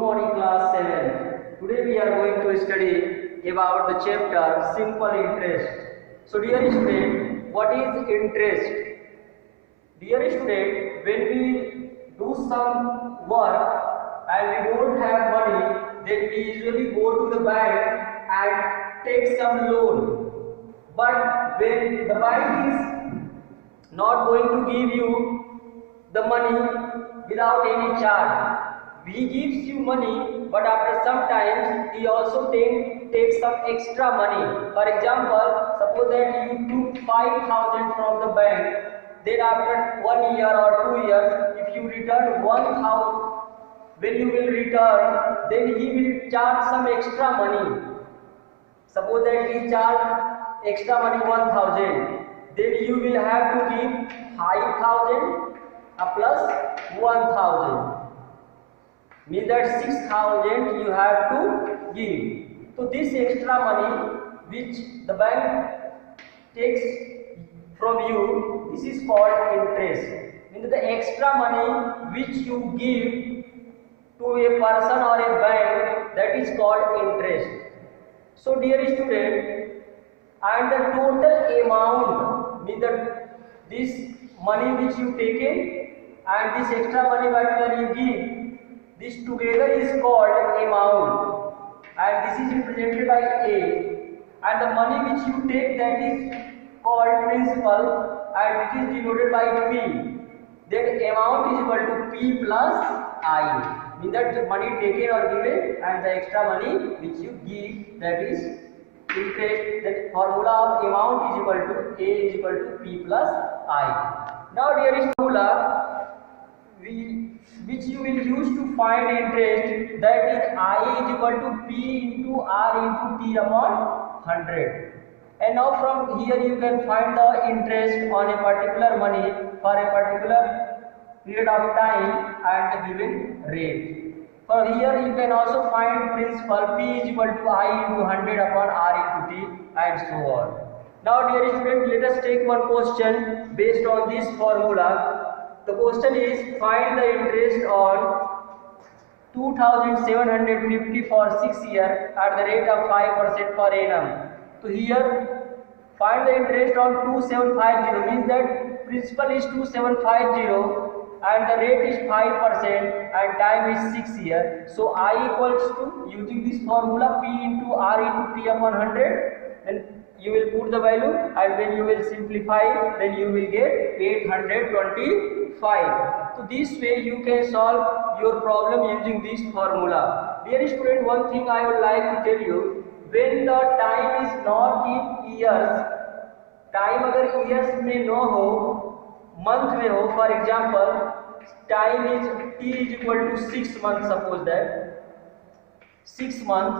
morning class 7. Today we are going to study about the chapter simple interest. So dear student, what is interest? Dear student, when we do some work and we don't have money, then we usually go to the bank and take some loan. But when the bank is not going to give you the money without any charge, he gives you money, but after some times he also takes some extra money. For example, suppose that you took 5,000 from the bank, then after 1 year or 2 years, if you return 1,000, when you will return, then he will charge some extra money. Suppose that he charge extra money 1,000, then you will have to give 5,000 plus 1,000. Means that 6,000 you have to give. So this extra money which the bank takes from you, this is called interest. Means the extra money which you give to a person or a bank, that is called interest. So dear student, and the total amount, means that this money which you taken and this extra money whatever you give, this together is called amount, and this is represented by A, and the money which you take, that is called principal, and which is denoted by P. Then amount is equal to P plus I. Means that money taken or given and the extra money which you give, that is interest. The formula of amount is equal to A is equal to P plus I. Now dear formula which you will use to find interest, that is I is equal to P into R into T upon 100. And now from here you can find the interest on a particular money for a particular period of time and the given rate. For here you can also find principal P is equal to I into 100 upon R into T and so on. Now dear student, let us take one question based on this formula. The question is, find the interest on 2,750 for 6 years at the rate of 5% per annum. So here find the interest on 2750, means that principal is 2750 and the rate is 5% and time is 6 years. So I equals to, using this formula, P into R into T upon 100, and you will put the value, and when you will simplify, then you will get 825. So this way you can solve your problem using this formula. Dear student, one thing I would like to tell you, when the time is not in years, time अगर years में न हो, month में हो, for example, time is T is equal to 6 months, suppose that 6 months,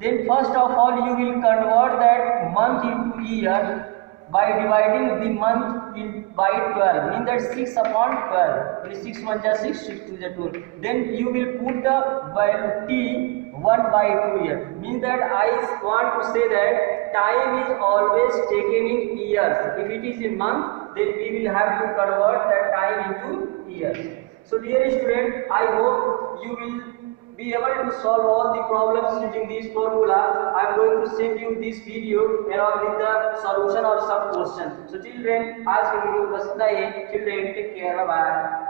then first of all you will convert that month into year by dividing the month by 12, means that 6 upon 12, 6 months are 6, 6 to the 2. Then you will put the value T 1 by 2 years, means that I want to say that time is always taken in years. If it is in month, then we will have to convert that time into years. So dear student, I hope you will be able to solve all the problems using this formula. I am going to send you this video along with the solution of some questions. So children, आज के video बस इतना ही. Children, take care. Bye bye.